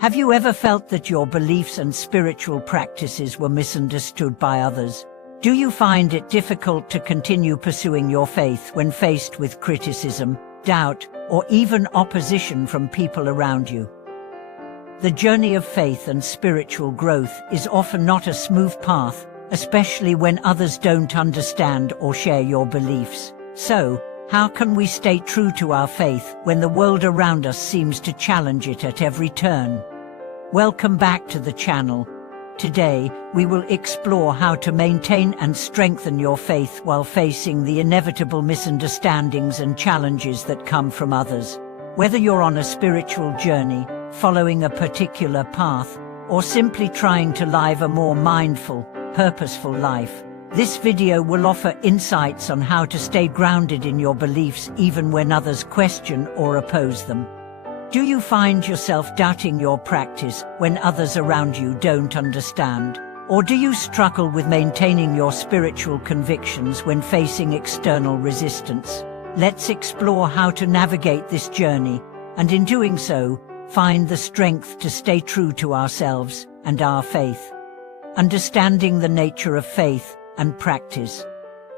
Have you ever felt that your beliefs and spiritual practices were misunderstood by others? Do you find it difficult to continue pursuing your faith when faced with criticism, doubt, or even opposition from people around you? The journey of faith and spiritual growth is often not a smooth path, especially when others don't understand or share your beliefs. So, how can we stay true to our faith when the world around us seems to challenge it at every turn? Welcome back to the channel. Today, we will explore how to maintain and strengthen your faith while facing the inevitable misunderstandings and challenges that come from others. Whether you're on a spiritual journey, following a particular path, or simply trying to live a more mindful, purposeful life, this video will offer insights on how to stay grounded in your beliefs even when others question or oppose them. Do you find yourself doubting your practice when others around you don't understand? Or do you struggle with maintaining your spiritual convictions when facing external resistance? Let's explore how to navigate this journey, and in doing so, find the strength to stay true to ourselves and our faith. Understanding the nature of faith and practice.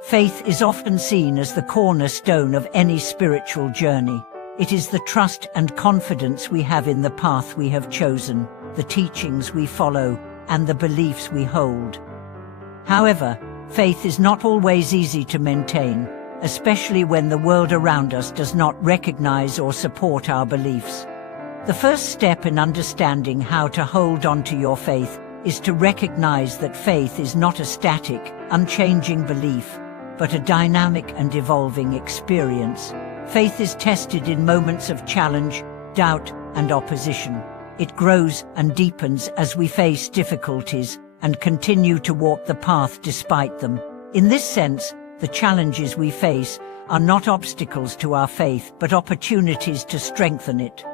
Faith is often seen as the cornerstone of any spiritual journey. It is the trust and confidence we have in the path we have chosen, the teachings we follow, and the beliefs we hold. However, faith is not always easy to maintain, especially when the world around us does not recognize or support our beliefs. The first step in understanding how to hold on to your faith is to recognize that faith is not a static, unchanging belief, but a dynamic and evolving experience. Faith is tested in moments of challenge, doubt, and opposition. It grows and deepens as we face difficulties and continue to walk the path despite them. In this sense, the challenges we face are not obstacles to our faith, but opportunities to strengthen it.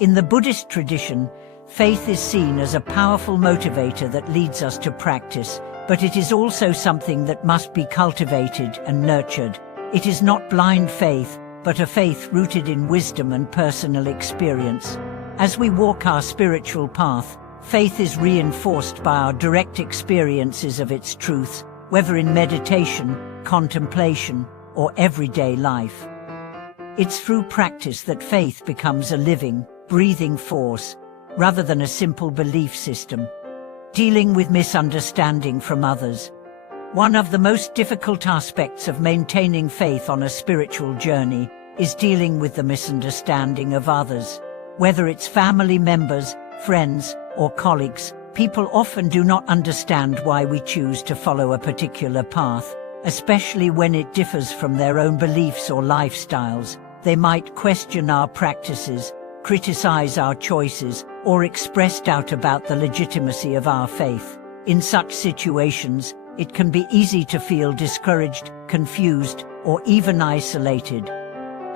In the Buddhist tradition, faith is seen as a powerful motivator that leads us to practice, but it is also something that must be cultivated and nurtured. It is not blind faith, but a faith rooted in wisdom and personal experience. As we walk our spiritual path, faith is reinforced by our direct experiences of its truths, whether in meditation, contemplation, or everyday life. It's through practice that faith becomes a living, breathing force, rather than a simple belief system. Dealing with misunderstanding from others. One of the most difficult aspects of maintaining faith on a spiritual journey is dealing with the misunderstanding of others. Whether it's family members, friends, or colleagues, people often do not understand why we choose to follow a particular path, especially when it differs from their own beliefs or lifestyles. They might question our practices, criticize our choices, or express doubt about the legitimacy of our faith. In such situations, it can be easy to feel discouraged, confused, or even isolated.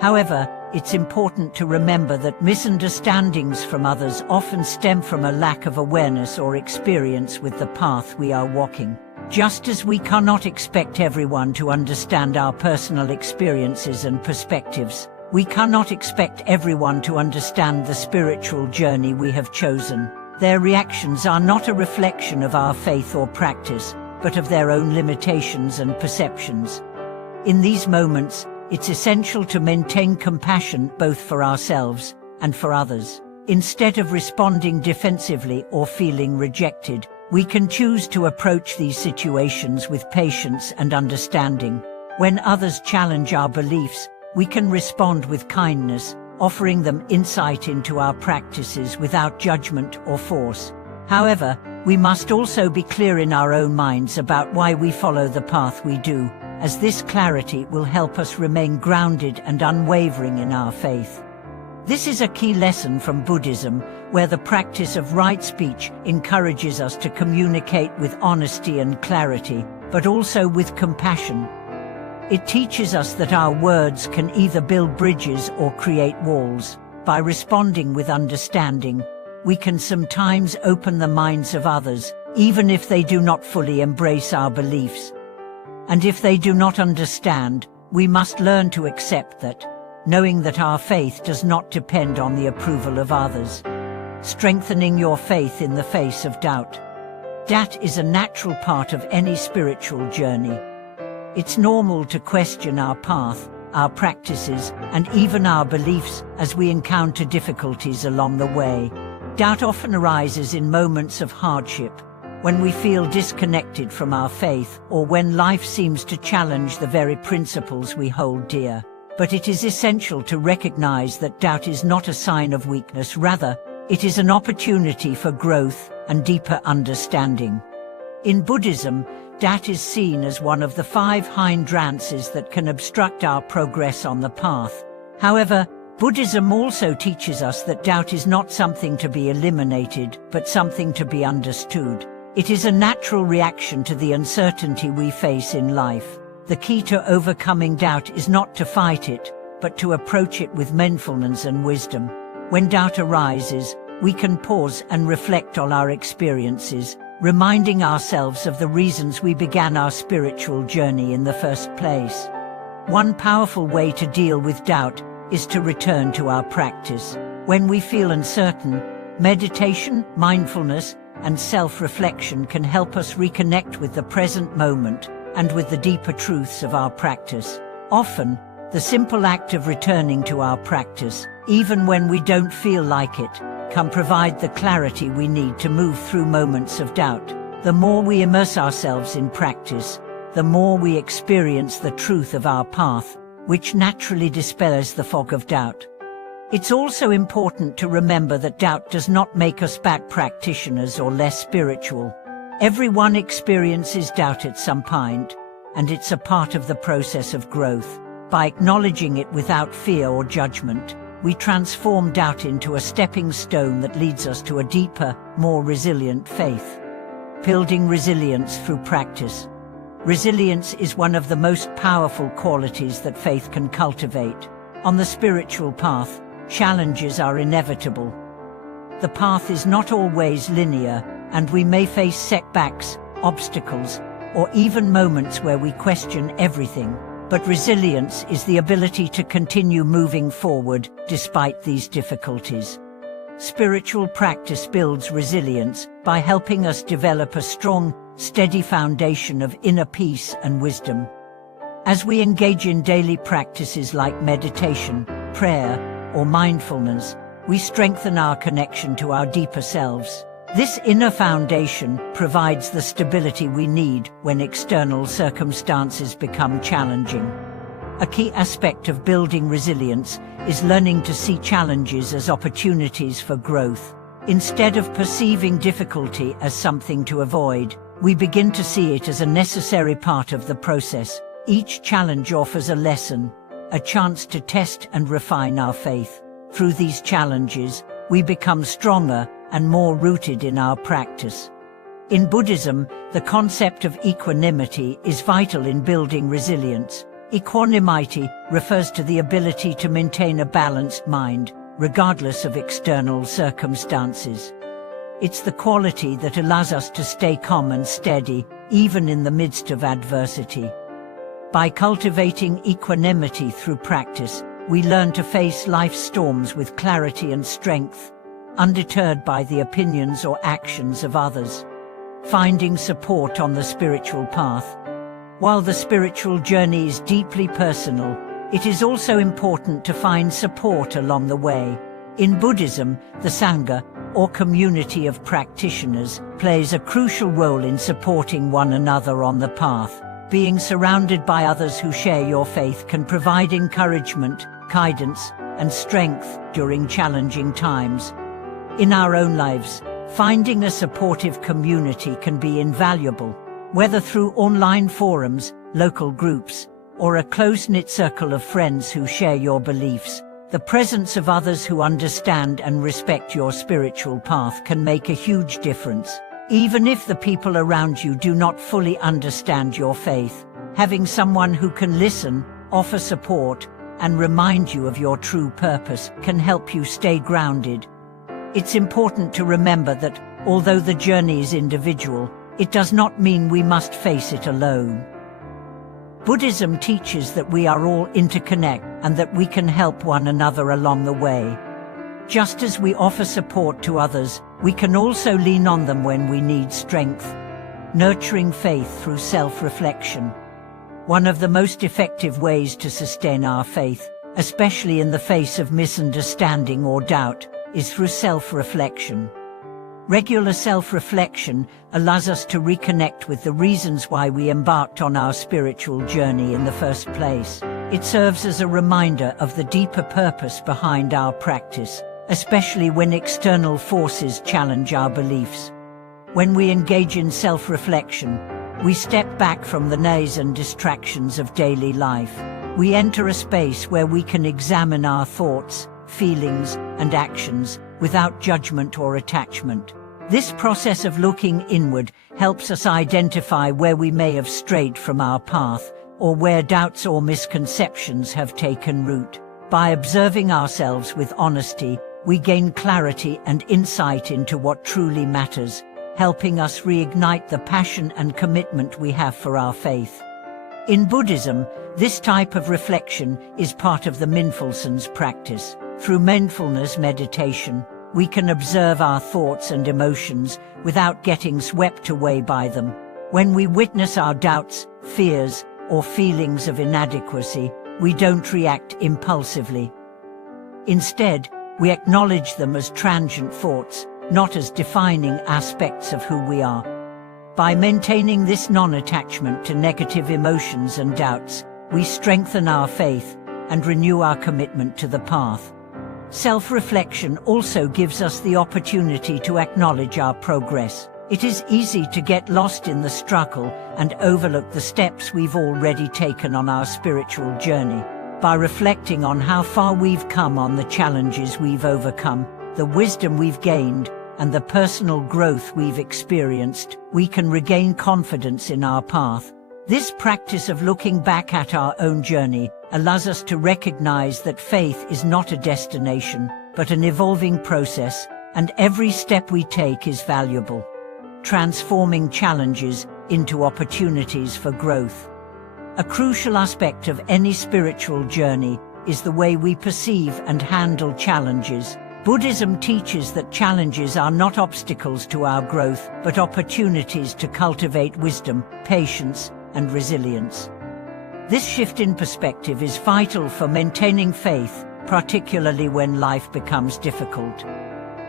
However, it's important to remember that misunderstandings from others often stem from a lack of awareness or experience with the path we are walking. Just as we cannot expect everyone to understand our personal experiences and perspectives, we cannot expect everyone to understand the spiritual journey we have chosen. Their reactions are not a reflection of our faith or practice, but of their own limitations and perceptions. In these moments, it's essential to maintain compassion both for ourselves and for others. Instead of responding defensively or feeling rejected, we can choose to approach these situations with patience and understanding. When others challenge our beliefs, we can respond with kindness, offering them insight into our practices without judgment or force. However, we must also be clear in our own minds about why we follow the path we do, as this clarity will help us remain grounded and unwavering in our faith. This is a key lesson from Buddhism, where the practice of right speech encourages us to communicate with honesty and clarity, but also with compassion. It teaches us that our words can either build bridges or create walls. By responding with understanding, we can sometimes open the minds of others, even if they do not fully embrace our beliefs. And if they do not understand, we must learn to accept that, knowing that our faith does not depend on the approval of others. strengthening your faith in the face of doubt. Doubt is a natural part of any spiritual journey. It's normal to question our path, our practices, and even our beliefs as we encounter difficulties along the way. Doubt often arises in moments of hardship, when we feel disconnected from our faith or when life seems to challenge the very principles we hold dear. But it is essential to recognize that doubt is not a sign of weakness. Rather, it is an opportunity for growth and deeper understanding. In Buddhism, doubt is seen as one of the 5 hindrances that can obstruct our progress on the path. However, Buddhism also teaches us that doubt is not something to be eliminated, but something to be understood. It is a natural reaction to the uncertainty we face in life. The key to overcoming doubt is not to fight it, but to approach it with mindfulness and wisdom. When doubt arises, we can pause and reflect on our experiences, reminding ourselves of the reasons we began our spiritual journey in the first place. One powerful way to deal with doubt is to return to our practice. When we feel uncertain, meditation, mindfulness, and self-reflection can help us reconnect with the present moment and with the deeper truths of our practice. Often, the simple act of returning to our practice, even when we don't feel like it, can provide the clarity we need to move through moments of doubt. The more we immerse ourselves in practice, the more we experience the truth of our path, which naturally dispels the fog of doubt. It's also important to remember that doubt does not make us bad practitioners or less spiritual. Everyone experiences doubt at some point, and it's a part of the process of growth. By acknowledging it without fear or judgment, we transform doubt into a stepping stone that leads us to a deeper, more resilient faith. Building resilience through practice. Resilience is one of the most powerful qualities that faith can cultivate. On the spiritual path, challenges are inevitable. The path is not always linear, and we may face setbacks, obstacles, or even moments where we question everything. But resilience is the ability to continue moving forward despite these difficulties. Spiritual practice builds resilience by helping us develop a strong, steady foundation of inner peace and wisdom. As we engage in daily practices like meditation, prayer, or mindfulness, we strengthen our connection to our deeper selves. This inner foundation provides the stability we need when external circumstances become challenging. A key aspect of building resilience is learning to see challenges as opportunities for growth. Instead of perceiving difficulty as something to avoid, we begin to see it as a necessary part of the process. Each challenge offers a lesson, a chance to test and refine our faith. Through these challenges, we become stronger and more rooted in our practice. In Buddhism, the concept of equanimity is vital in building resilience. Equanimity refers to the ability to maintain a balanced mind, regardless of external circumstances. It's the quality that allows us to stay calm and steady, even in the midst of adversity. By cultivating equanimity through practice, we learn to face life's storms with clarity and strength, undeterred by the opinions or actions of others. Finding support on the spiritual path. While the spiritual journey is deeply personal, it is also important to find support along the way. In Buddhism, the Sangha, or community of practitioners, plays a crucial role in supporting one another on the path. Being surrounded by others who share your faith can provide encouragement, guidance, and strength during challenging times. In our own lives, finding a supportive community can be invaluable, whether through online forums, local groups, or a close-knit circle of friends who share your beliefs. The presence of others who understand and respect your spiritual path can make a huge difference. Even if the people around you do not fully understand your faith, having someone who can listen, offer support, and remind you of your true purpose can help you stay grounded. It's important to remember that, although the journey is individual, it does not mean we must face it alone. Buddhism teaches that we are all interconnected and that we can help one another along the way. Just as we offer support to others, we can also lean on them when we need strength. Nurturing faith through self-reflection. One of the most effective ways to sustain our faith, especially in the face of misunderstanding or doubt, is through self-reflection. Regular self-reflection allows us to reconnect with the reasons why we embarked on our spiritual journey in the first place. It serves as a reminder of the deeper purpose behind our practice, especially when external forces challenge our beliefs. When we engage in self-reflection, we step back from the noise and distractions of daily life. We enter a space where we can examine our thoughts, feelings, and actions without judgment or attachment. This process of looking inward helps us identify where we may have strayed from our path, or where doubts or misconceptions have taken root. By observing ourselves with honesty, we gain clarity and insight into what truly matters, helping us reignite the passion and commitment we have for our faith. In Buddhism, this type of reflection is part of the mindfulness practice. Through mindfulness meditation, we can observe our thoughts and emotions without getting swept away by them. When we witness our doubts, fears, or feelings of inadequacy, we don't react impulsively. Instead, we acknowledge them as transient thoughts, not as defining aspects of who we are. By maintaining this non-attachment to negative emotions and doubts, we strengthen our faith and renew our commitment to the path. Self-reflection also gives us the opportunity to acknowledge our progress. It is easy to get lost in the struggle and overlook the steps we've already taken on our spiritual journey. By reflecting on how far we've come, on the challenges we've overcome, the wisdom we've gained, and the personal growth we've experienced, we can regain confidence in our path. This practice of looking back at our own journey allows us to recognize that faith is not a destination, but an evolving process, and every step we take is valuable, transforming challenges into opportunities for growth. A crucial aspect of any spiritual journey is the way we perceive and handle challenges. Buddhism teaches that challenges are not obstacles to our growth, but opportunities to cultivate wisdom, patience, and resilience. This shift in perspective is vital for maintaining faith, particularly when life becomes difficult.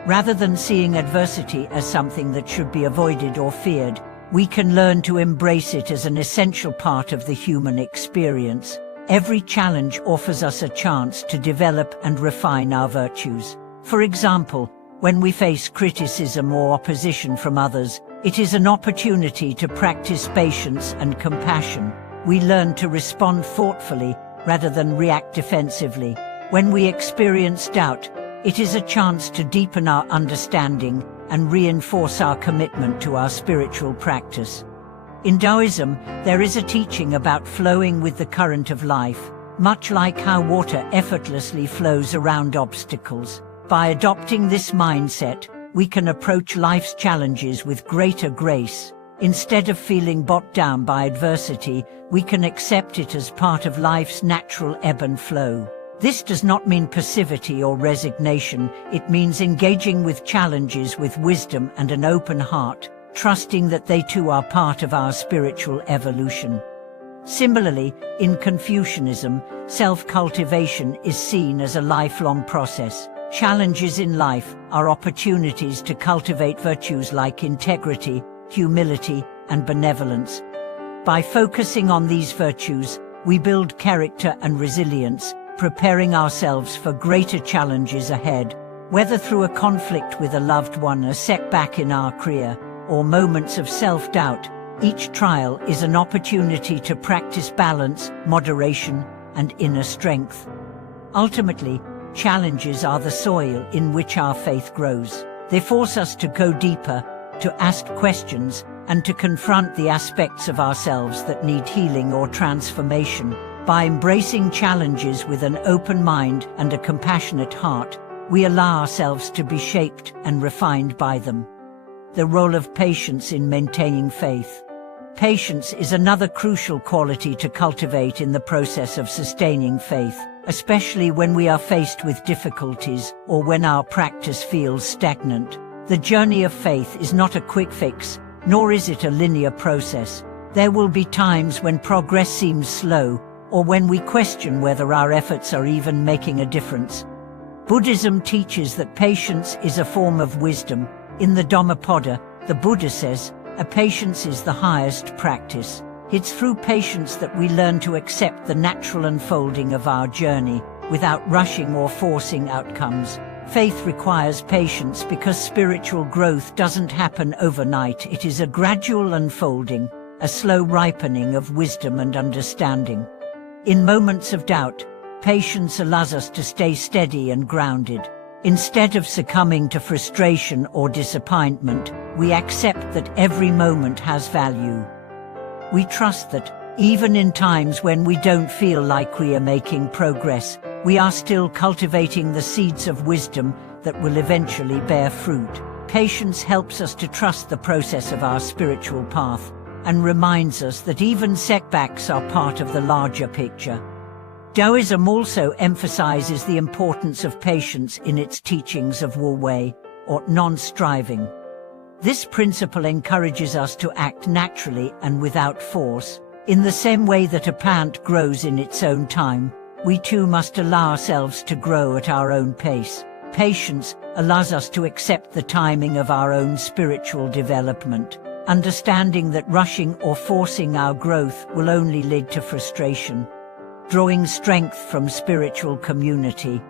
Rather than seeing adversity as something that should be avoided or feared, we can learn to embrace it as an essential part of the human experience. Every challenge offers us a chance to develop and refine our virtues. For example, when we face criticism or opposition from others, it is an opportunity to practice patience and compassion. We learn to respond thoughtfully rather than react defensively. When we experience doubt, it is a chance to deepen our understanding and reinforce our commitment to our spiritual practice. In Taoism, there is a teaching about flowing with the current of life, much like how water effortlessly flows around obstacles. By adopting this mindset, we can approach life's challenges with greater grace. Instead of feeling bogged down by adversity, we can accept it as part of life's natural ebb and flow. This does not mean passivity or resignation. It means engaging with challenges with wisdom and an open heart, trusting that they too are part of our spiritual evolution. Similarly, in Confucianism, self-cultivation is seen as a lifelong process. Challenges in life are opportunities to cultivate virtues like integrity, humility, and benevolence. By focusing on these virtues, we build character and resilience, preparing ourselves for greater challenges ahead. Whether through a conflict with a loved one, a setback in our career, or moments of self-doubt, each trial is an opportunity to practice balance, moderation, and inner strength. Ultimately, challenges are the soil in which our faith grows. They force us to go deeper, to ask questions, and to confront the aspects of ourselves that need healing or transformation. By embracing challenges with an open mind and a compassionate heart, we allow ourselves to be shaped and refined by them. The role of patience in maintaining faith. Patience is another crucial quality to cultivate in the process of sustaining faith. especially when we are faced with difficulties or when our practice feels stagnant. The journey of faith is not a quick fix, nor is it a linear process. There will be times when progress seems slow, or when we question whether our efforts are even making a difference. Buddhism teaches that patience is a form of wisdom. In the Dhammapada, the Buddha says, "A patience is the highest practice." It's through patience that we learn to accept the natural unfolding of our journey, without rushing or forcing outcomes. Faith requires patience because spiritual growth doesn't happen overnight. It is a gradual unfolding, a slow ripening of wisdom and understanding. In moments of doubt, patience allows us to stay steady and grounded. Instead of succumbing to frustration or disappointment, we accept that every moment has value. We trust that, even in times when we don't feel like we are making progress, we are still cultivating the seeds of wisdom that will eventually bear fruit. Patience helps us to trust the process of our spiritual path and reminds us that even setbacks are part of the larger picture. Taoism also emphasizes the importance of patience in its teachings of Wu Wei, or non-striving. This principle encourages us to act naturally and without force. In the same way that a plant grows in its own time, we too must allow ourselves to grow at our own pace. Patience allows us to accept the timing of our own spiritual development, understanding that rushing or forcing our growth will only lead to frustration. Drawing strength from spiritual community.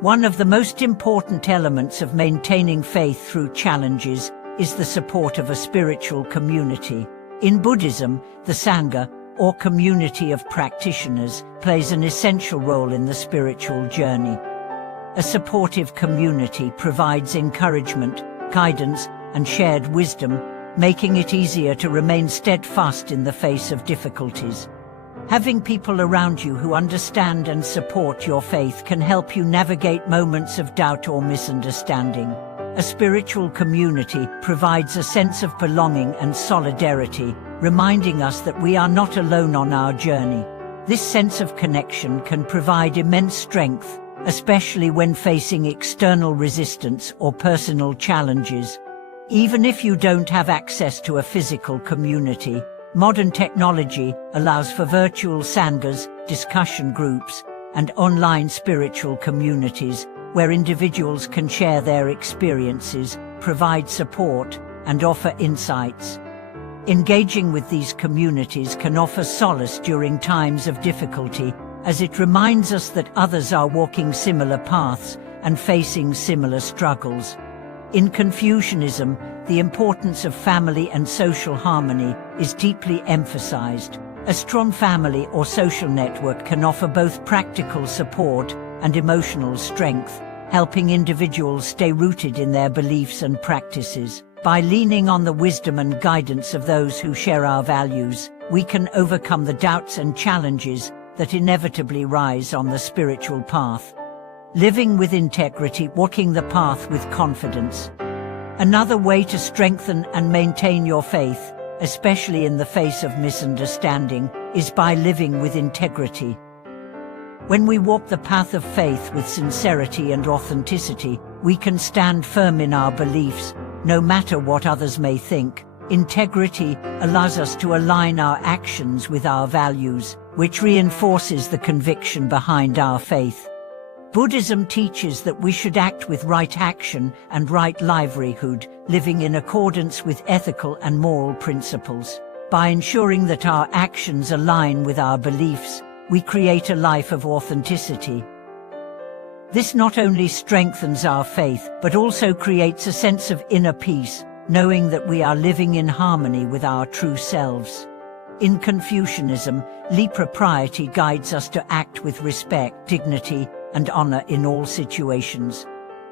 One of the most important elements of maintaining faith through challenges is the support of a spiritual community. In Buddhism, the Sangha, or community of practitioners, plays an essential role in the spiritual journey. A supportive community provides encouragement, guidance, and shared wisdom, making it easier to remain steadfast in the face of difficulties. Having people around you who understand and support your faith can help you navigate moments of doubt or misunderstanding. A spiritual community provides a sense of belonging and solidarity, reminding us that we are not alone on our journey. This sense of connection can provide immense strength, especially when facing external resistance or personal challenges. Even if you don't have access to a physical community, modern technology allows for virtual sanghas, discussion groups, and online spiritual communities where individuals can share their experiences, provide support, and offer insights. Engaging with these communities can offer solace during times of difficulty, as it reminds us that others are walking similar paths and facing similar struggles. In Confucianism, the importance of family and social harmony is deeply emphasized. A strong family or social network can offer both practical support and emotional strength, helping individuals stay rooted in their beliefs and practices. By leaning on the wisdom and guidance of those who share our values, we can overcome the doubts and challenges that inevitably rise on the spiritual path. Living with integrity, walking the path with confidence. Another way to strengthen and maintain your faith, especially in the face of misunderstanding, is by living with integrity. When we walk the path of faith with sincerity and authenticity, we can stand firm in our beliefs, no matter what others may think. Integrity allows us to align our actions with our values, which reinforces the conviction behind our faith. Buddhism teaches that we should act with right action and right livelihood, living in accordance with ethical and moral principles. By ensuring that our actions align with our beliefs, we create a life of authenticity. This not only strengthens our faith, but also creates a sense of inner peace, knowing that we are living in harmony with our true selves. In Confucianism, propriety guides us to act with respect, dignity, and honor in all situations.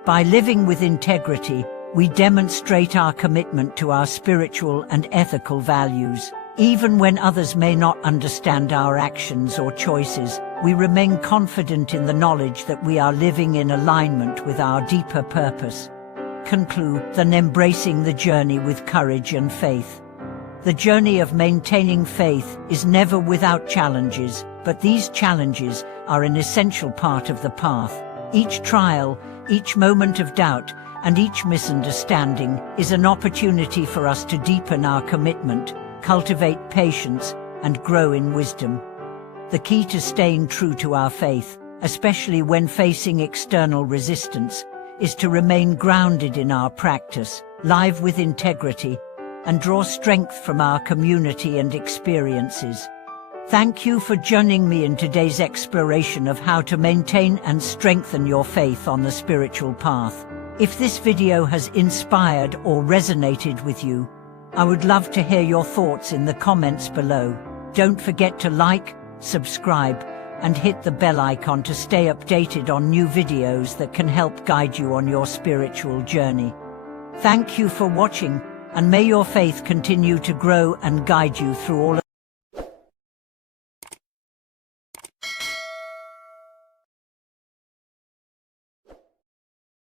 By living with integrity, we demonstrate our commitment to our spiritual and ethical values. Even when others may not understand our actions or choices, we remain confident in the knowledge that we are living in alignment with our deeper purpose. Conclude, then embracing the journey with courage and faith. The journey of maintaining faith is never without challenges, but these challenges are an essential part of the path. Each trial, each moment of doubt, and each misunderstanding is an opportunity for us to deepen our commitment, cultivate patience, and grow in wisdom. The key to staying true to our faith, especially when facing external resistance, is to remain grounded in our practice, live with integrity, and draw strength from our community and experiences. Thank you for joining me in today's exploration of how to maintain and strengthen your faith on the spiritual path. If this video has inspired or resonated with you, I would love to hear your thoughts in the comments below. Don't forget to like, subscribe, and hit the bell icon to stay updated on new videos that can help guide you on your spiritual journey. Thank you for watching, and may your faith continue to grow and guide you through all